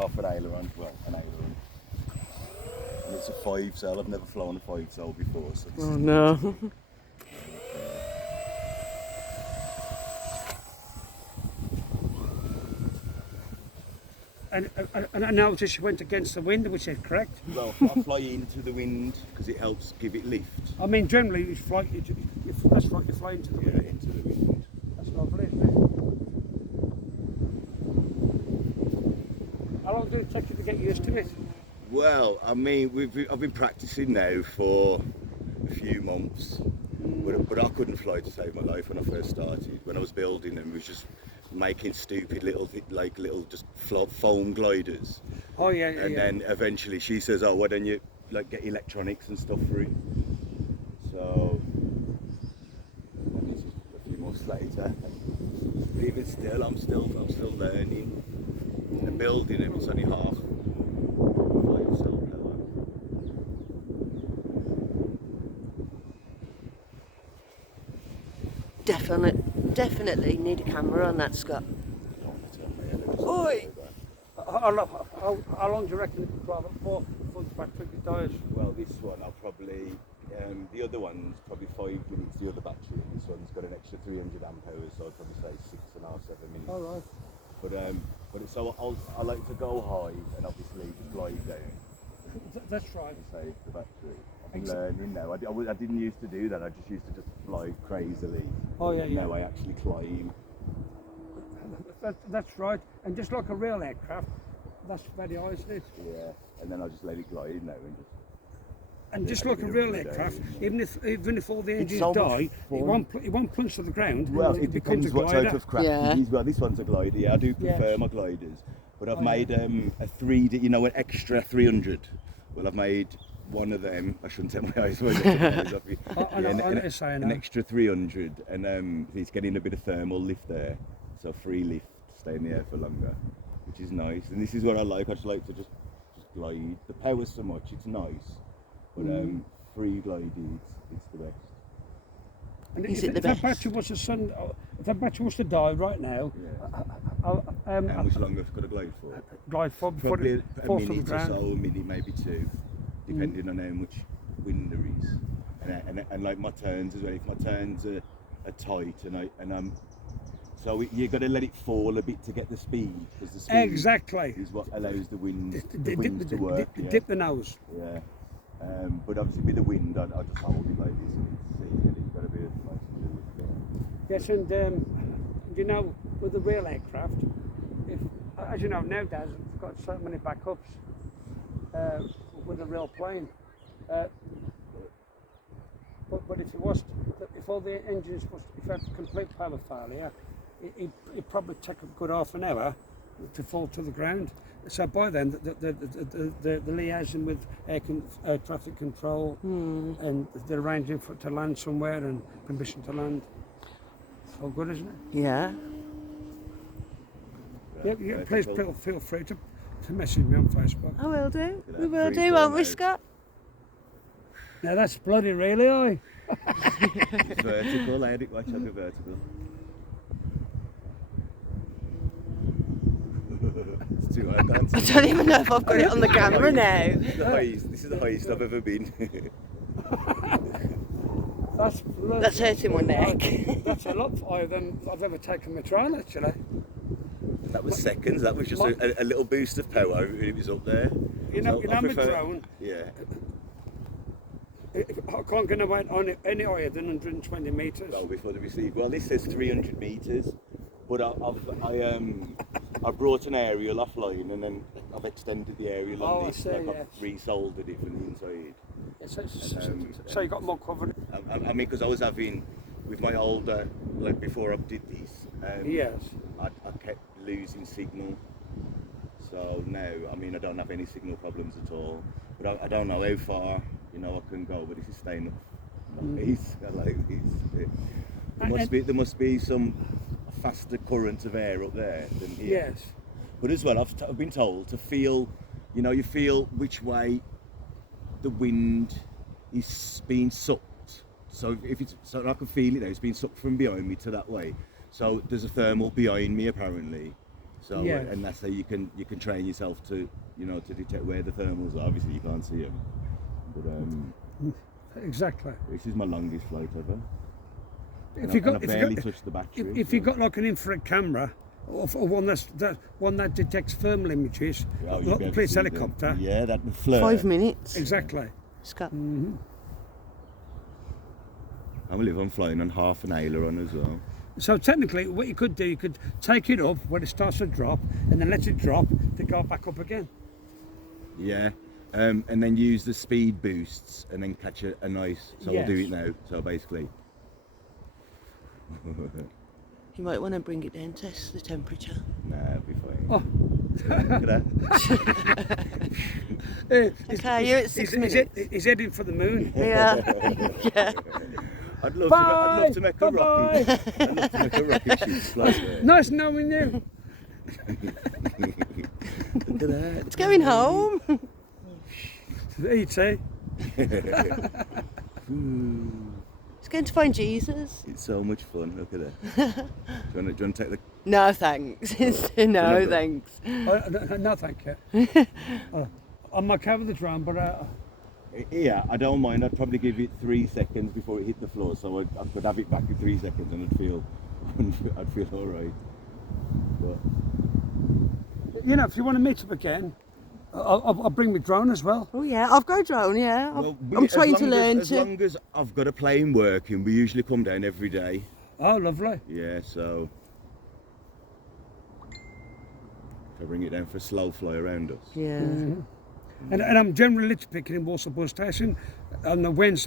half an aileron, well, an aileron. And it's a 5-cell. I've never flown a 5-cell before, so this is no. And I noticed you went against the wind, which is correct. Well, I fly into the wind because it helps give it lift. I mean, generally, you fly into the wind. Into the wind. That's lovely, isn't it? How long did it take you to get used to it? Well, I mean, I've been practicing now for a few months, but I couldn't fly to save my life when I first started. When I was building them, it was just making stupid little just foam gliders. Oh yeah, And then eventually she says, "Oh, why don't you like get electronics and stuff for it?" So, and it's a few months later. But even still, I'm still learning. And building them, it's only half 5-cell power. Definitely need a camera on that, Scott. Oi! How long do you reckon it could travel for before the battery dies? Well, this one I'll probably, the other one's probably 5 minutes, the other battery. This one's got an extra 300 amp hours, so I'd probably say 6.5, 7 minutes. All right. But so I like to go high and obviously glide down. That's right. To save the battery. I'm learning now. I didn't used to do that. I just used to just fly crazily. Oh yeah, yeah. Now I actually climb. That's right. And just like a real aircraft, that's very high, isn't it? Yeah. And then I just let it glide now and just like a real aircraft, even if all the engines so die, it won't plunge to the ground. Well, it depends what type of craft Yeah. it is. Well, this one's a glider. Yeah, I do prefer my gliders, but I've made a 3D, an extra 300. Well, I've made one of them. I shouldn't take my eyes away. An extra 300, and it's getting a bit of thermal lift there, so free lift, stay in the air for longer, which is nice. And this is what I like. I just like to just glide. The power so much, it's nice, but free gliding, it's the best. And Is if it the best? If that battery was to die right now, How much longer have I got to glide for? glide for Probably a fall to the minute or ground. so, a minute, maybe 2, depending on how much wind there is. And like my turns as well. If my turns are tight and I'm so you got to let it fall a bit to get the speed, because the speed Exactly is what allows the wind to work. Dip the nose. Yeah. But obviously with the wind, I just hold it like this and it's easy. You've got to be nice and do it. Yes, and with the real aircraft, as you know nowadays, we've got so many backups with a real plane. But if all the engines if you had complete power failure, it'd probably take a good half an hour to fall to the ground. So by then, the liaison with air traffic control and the arranging to land somewhere and permission to land, it's all good, isn't it? Yeah. Yeah. Please feel free to message me on Facebook. I will do. We will Pretty do, cool, won't we, mate. Scott? Now that's bloody really high. It's vertical. I had it watch out the vertical. It's too hard dancing. I don't even know if I've got it on the camera now. This is the highest I've ever been. That's hurting my neck. That's a lot higher than I've ever taken my trial, actually. That was seconds. That was just a little boost of power. It was up there. My drone. Yeah. I can't get away on it any higher than 120 metres. Oh, before the receive. Well, this says 300 metres, but I brought an aerial offline and then I've extended the aerial on this. I've resoldered it from the inside. So you got more cover. I mean, because I was having with my older, like before I did this. Yes. I kept losing signal. So now, I mean, I don't have any signal problems at all. But I don't know how far, I can go. But this is staying up nice. I like this. There must be some faster current of air up there than here. Yes. But as well, I've been told to feel, you feel which way the wind is being sucked. So I can feel it now. It's being sucked from behind me to that way. So there's a thermal behind me apparently. So Yeah. and that's how you can train yourself to to detect where the thermals are. Obviously you can't see them, but Exactly. this is my longest flight ever. If And I barely touched the battery. if you got like an infrared camera, or one that detects thermal images, Oh, you'd like be the able to police see them. helicopter. Yeah, that flare. 5 minutes. Exactly. Scott. I believe I'm flying on half an aileron as well. So technically, what you could do, you could take it up when it starts to drop, and then let it drop to go back up again. Yeah, and then use the speed boosts and then catch a nice. So I'll do Yes. it now. So basically, You might want to bring it down, test the temperature. nah, it'll be fine. Oh. Look at that. Okay, you're at 6 minutes. He's heading for the moon. Yeah. Yeah. I'd love Bye. to make a Bye-bye. rocket. I'd love to make a rocket ship float there. Nice knowing you. Look at that. It's going home. E.T. It's going to find Jesus. It's so much fun. Look at that. Do you want to take the? No, thanks. No, thanks. No, thank you. I'm okay with the drone, but Yeah, I don't mind. I'd probably give it 3 seconds before it hit the floor, so I could have it back in 3 seconds, and I'd feel all right. But you know, if you want to meet up again, I'll bring my drone as well. Oh yeah, I've got a drone. Yeah, well, I'm as trying to long learn as to. long as I've got a plane working, we usually come down every day. Oh, lovely. Yeah, so if I bring it down for a slow fly around us. Yeah. And I'm generally picking in Walsall bus station on the Wednesday.